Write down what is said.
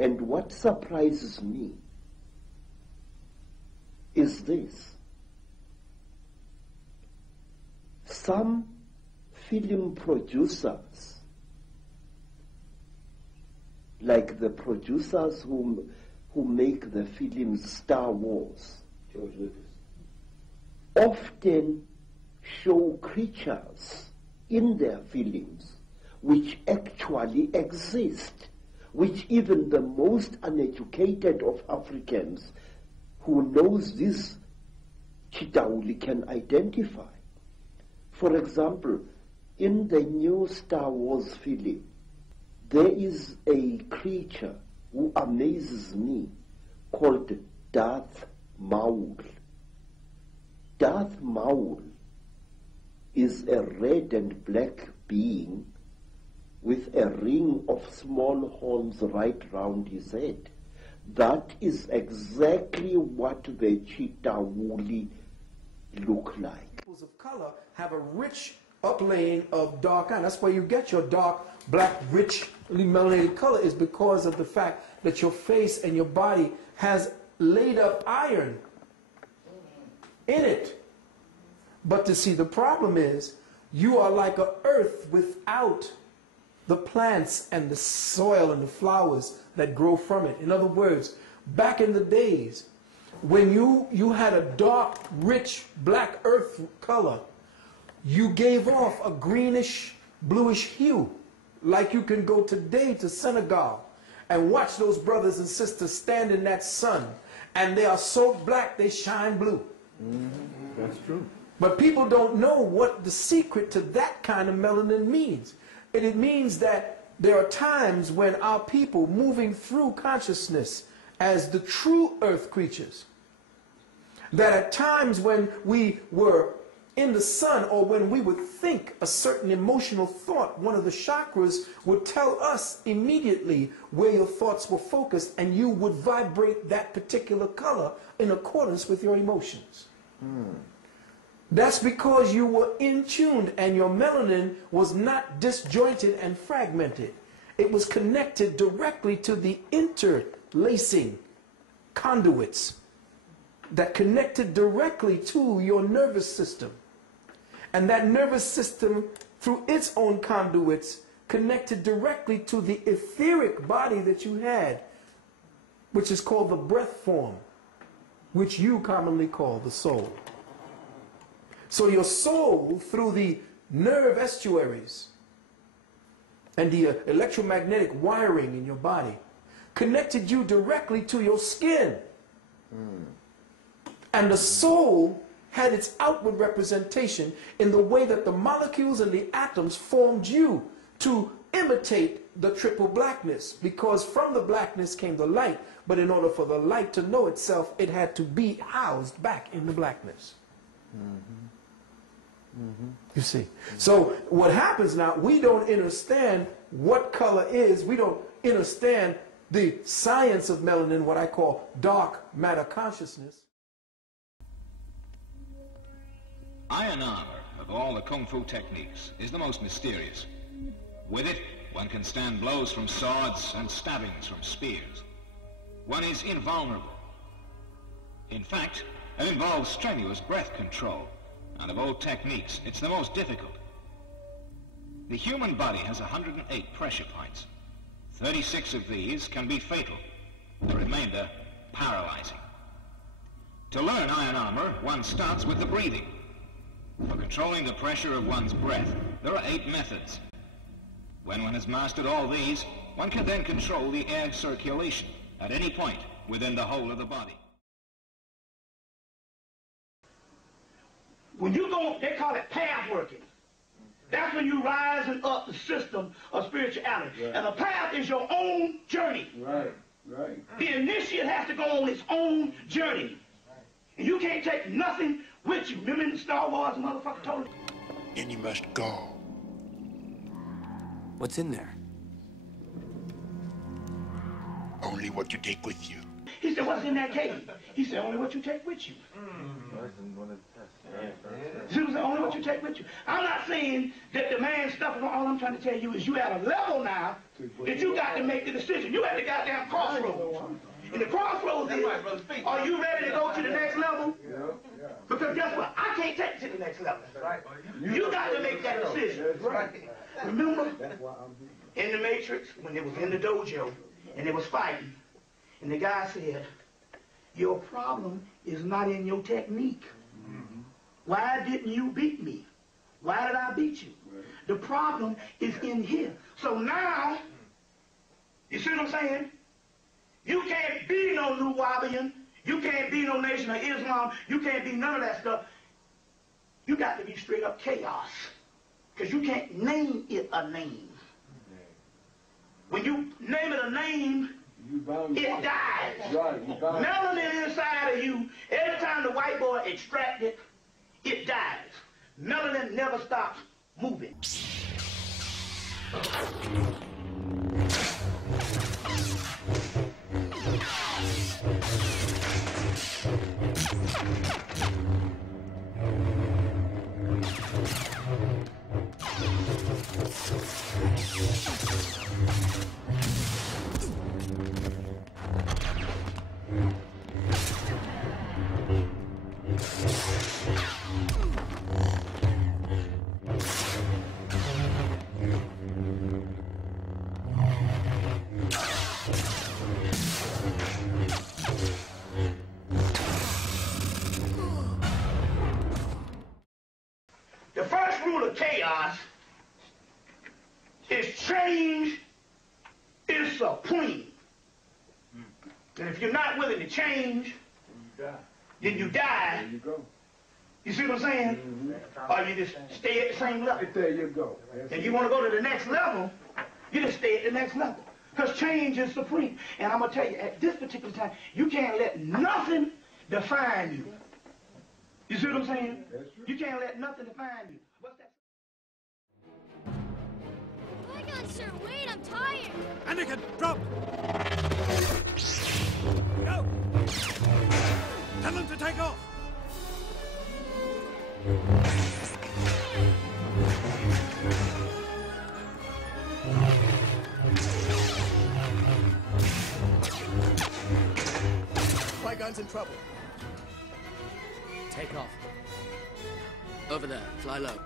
And what surprises me is this. Some film producers, like the producers who make the films Star Wars, George Lucas, often show creatures in their films which actually exist, which even the most uneducated of Africans who knows this Chitauli can identify. For example, in the new Star Wars film, there is a creature who amazes me called Darth Maul. Darth Maul is a red and black being with a ring of small horns right round his head. That is exactly what the Chitauli look like. Peoples of color have a rich uplaying of dark iron. That's where you get your dark, black, richly melanated color, is because of the fact that your face and your body has laid up iron in it. But to see, the problem is you are like a earth without the plants and the soil and the flowers that grow from it. In other words, back in the days when you had a dark, rich, black earth color, you gave off a greenish, bluish hue. Like you can go today to Senegal and watch those brothers and sisters stand in that sun, and they are so black they shine blue. Mm-hmm. That's true. But people don't know what the secret to that kind of melanin means. And it means that there are times when our people moving through consciousness as the true earth creatures, that at times when we were in the sun, or when we would think a certain emotional thought, one of the chakras would tell us immediately where your thoughts were focused, and you would vibrate that particular color in accordance with your emotions. That's because you were in tune, and your melanin was not disjointed and fragmented. It was connected directly to the interlacing conduits that connected directly to your nervous system. And that nervous system, through its own conduits, connected directly to the etheric body that you had, which is called the breath form, which you commonly call the soul. So your soul, through the nerve estuaries and the electromagnetic wiring in your body, connected you directly to your skin. And the soul had its outward representation in the way that the molecules and the atoms formed you to imitate the triple blackness, because from the blackness came the light, but in order for the light to know itself, it had to be housed back in the blackness. You see? So what happens now, we don't understand what color is, we don't understand the science of melanin, what I call dark matter consciousness. Iron armor, of all the kung fu techniques, is the most mysterious. With it, one can stand blows from swords and stabbings from spears. One is invulnerable. In fact, it involves strenuous breath control, and of all techniques, it's the most difficult. The human body has 108 pressure points. 36 of these can be fatal, the remainder paralyzing. To learn iron armor, one starts with the breathing. For controlling the pressure of one's breath, there are 8 methods. When one has mastered all these, one can then control the air circulation at any point within the whole of the body. When you go, they call it path working. That's when you rising up the system of spirituality. Right. And the path is your own journey. Right, right. The initiate has to go on its own journey. And you can't take nothing with you. Remember in Star Wars, the motherfucker told you? Then you must go. What's in there? Only what you take with you. He said, what's in that cave? He said, only what you take with you. That's one of the tests. See what I'm saying? Only what you take with you. I'm not saying that the man stuff is all I'm trying to tell you is you at a level now that you got to make the decision. You at the goddamn crossroads. And the crossroads is, are you ready to go to the next level? Because guess what? I can't take you to the next level. You got to make that decision. Remember, in the Matrix, when they was in the dojo, and they was fighting, and the guy said, your problem is not in your technique. Why didn't you beat me? Why did I beat you? The problem is in here. So now, you see what I'm saying? You can't be no New Wabian. You can't be no Nation of Islam. You can't be none of that stuff. You got to be straight up chaos. Because you can't name it a name. When you name it a name, it dies. Melanin inside of you, every time the white boy extracts it, it dies. Melanin never stops moving. The first rule of chaos is change is supreme. And if you're not willing to change, then you die. There you go. You see what I'm saying? Or you just stay at the same level. There you go. And you want to go to the next level, you just stay at the next level. Because change is supreme. And I'm going to tell you, at this particular time, you can't let nothing define you. You see what I'm saying? You can't let nothing define you. What's that? Oh my God, sir, wait, I'm tired. Anakin, drop! Go! Tell them to take off! Qui-Gon's in trouble. Take off. Over there, fly low.